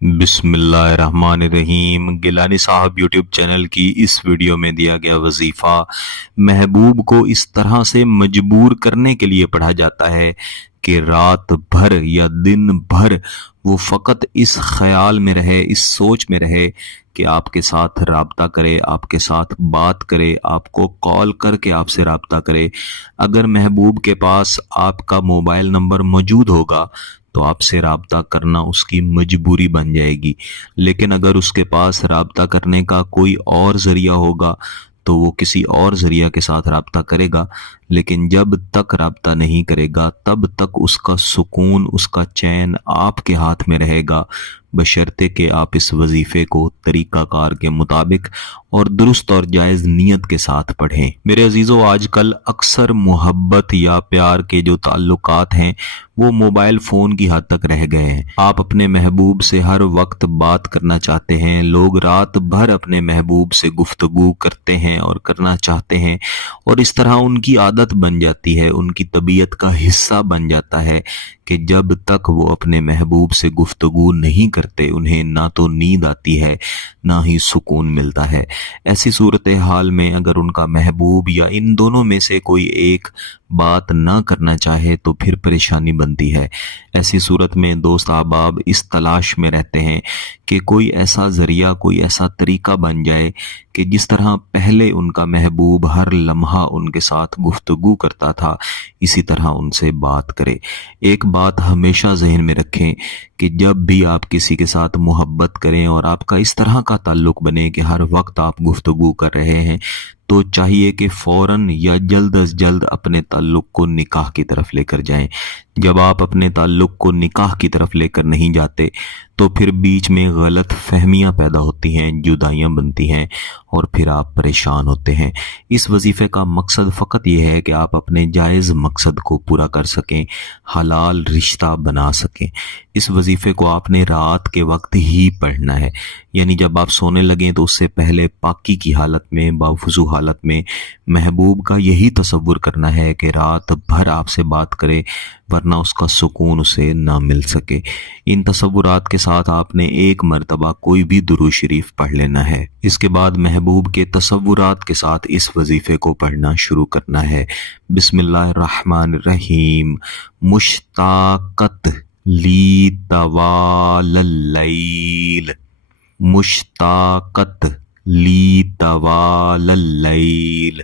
बिस्मिल्लाहिर्रहमानिर्रहीम। गिलानी साहब YouTube channel की इस वीडियो में दिया गया वजीफ़ा महबूब को इस तरह से मजबूर करने के लिए पढ़ा जाता है कि रात भर या दिन भर वो फ़कत इस ख्याल में रहे, इस सोच में रहे कि आपके साथ राब्ता करे, आपके साथ बात करे, आपको कॉल करके आपसे राब्ता करे। अगर महबूब के पास आपका मोबाइल नंबर मौजूद होगा तो आपसे राब्ता करना उसकी मजबूरी बन जाएगी। लेकिन अगर उसके पास राब्ता करने का कोई और ज़रिया होगा तो वो किसी और ज़रिया के साथ राब्ता करेगा। लेकिन जब तक राब्ता नहीं करेगा तब तक उसका सुकून, उसका चैन आपके हाथ में रहेगा, बशर्ते कि आप इस वजीफ़े को तरीक़ाकार के मुताबिक और दुरुस्त और जायज़ नीयत के साथ पढ़ें। मेरे अजीज़ों, आजकल अक्सर मोहब्बत या प्यार के जो ताल्लुकात हैं वो मोबाइल फ़ोन की हद तक रह गए हैं। आप अपने महबूब से हर वक्त बात करना चाहते हैं, लोग रात भर अपने महबूब से गुफ्तगू करते हैं और करना चाहते हैं, और इस तरह उनकी आदत बन जाती है, उनकी तबीयत का हिस्सा बन जाता है कि जब तक वो अपने महबूब से गुफ्तगू नहीं करते उन्हें ना तो नींद आती है ना ही सुकून मिलता है। ऐसी सूरत हाल में अगर उनका महबूब या इन दोनों में से कोई एक बात ना करना चाहे तो फिर परेशानी बनती है। ऐसी सूरत में दोस्त अहबाब इस तलाश में रहते हैं कि कोई ऐसा ज़रिया, कोई ऐसा तरीका बन जाए कि जिस तरह पहले उनका महबूब हर लम्हा उनके साथ गुफ्तगू करता था, इसी तरह उनसे बात करे। एक बात हमेशा जहन में रखें कि जब भी आप किसी के साथ मोहब्बत करें और आपका इस तरह का ताल्लुक़ बने कि हर वक्त आप गुफ्तगू कर रहे हैं, तो चाहिए कि फ़ौरन या जल्द अज जल्द अपने ताल्लुक़ को निकाह की तरफ लेकर जाएं। जब आप अपने ताल्लुक़ को निकाह की तरफ लेकर नहीं जाते तो फिर बीच में गलत फहमियाँ पैदा होती हैं, जुदाइयाँ बनती हैं और फिर आप परेशान होते हैं। इस वजीफ़े का मकसद फ़कत यह है कि आप अपने जायज़ मकसद को पूरा कर सकें, हलाल रिश्ता बना सकें। इस वजीफ़े को आपने रात के वक्त ही पढ़ना है, यानी जब आप सोने लगें तो उससे पहले पाकी की हालत में, बावुज़ू हालत में महबूब का यही तसव्वुर करना है कि रात भर आपसे बात करे, वरना उसका सुकून उसे ना मिल सके। इन तसव्वुरात के साथ आपने एक मरतबा कोई भी दुरूद शरीफ पढ़ लेना है। इसके बाद महबूब के तसव्वुरात के साथ इस वजीफ़े को पढ़ना शुरू करना है। बिस्मिल्लाहिर्रहमानिर्रहीम। मुश्ताक़त ली तवालल्लैल, मुश्ताक़त ली तवालल्लैल।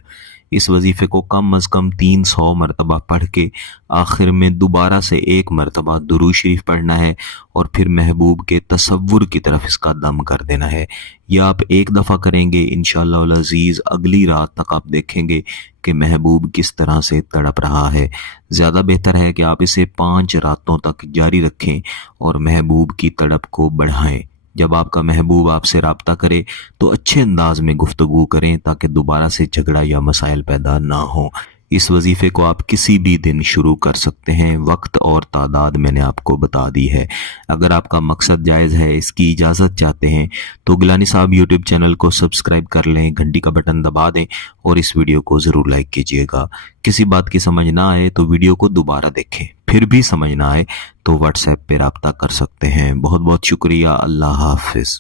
इस वजीफ़े को कम अज़ कम 300 मरतबा पढ़ के आखिर में दोबारा से एक मरतबा दुरूद शरीफ पढ़ना है और फिर महबूब के तसव्वुर की तरफ इसका दम कर देना है। यह आप एक दफ़ा करेंगे, इंशाअल्लाह अल अज़ीज़ अगली रात तक आप देखेंगे कि महबूब किस तरह से तड़प रहा है। ज़्यादा बेहतर है कि आप इसे 5 रातों तक जारी रखें और महबूब की तड़प को बढ़ाएं। जब आपका महबूब आपसे राब्ता करे तो अच्छे अंदाज में गुफ्तगू करें ताकि दोबारा से झगड़ा या मसाइल पैदा ना हो। इस वजीफ़े को आप किसी भी दिन शुरू कर सकते हैं, वक्त और तादाद मैंने आपको बता दी है। अगर आपका मकसद जायज़ है, इसकी इजाज़त चाहते हैं तो गिलानी साहब यूट्यूब चैनल को सब्सक्राइब कर लें, घंटी का बटन दबा दें और इस वीडियो को ज़रूर लाइक कीजिएगा। किसी बात की समझ ना आए तो वीडियो को दोबारा देखें, फिर भी समझ ना आए तो व्हाट्सएप पे राब्ता कर सकते हैं। बहुत बहुत शुक्रिया। अल्लाह हाफ़िज़।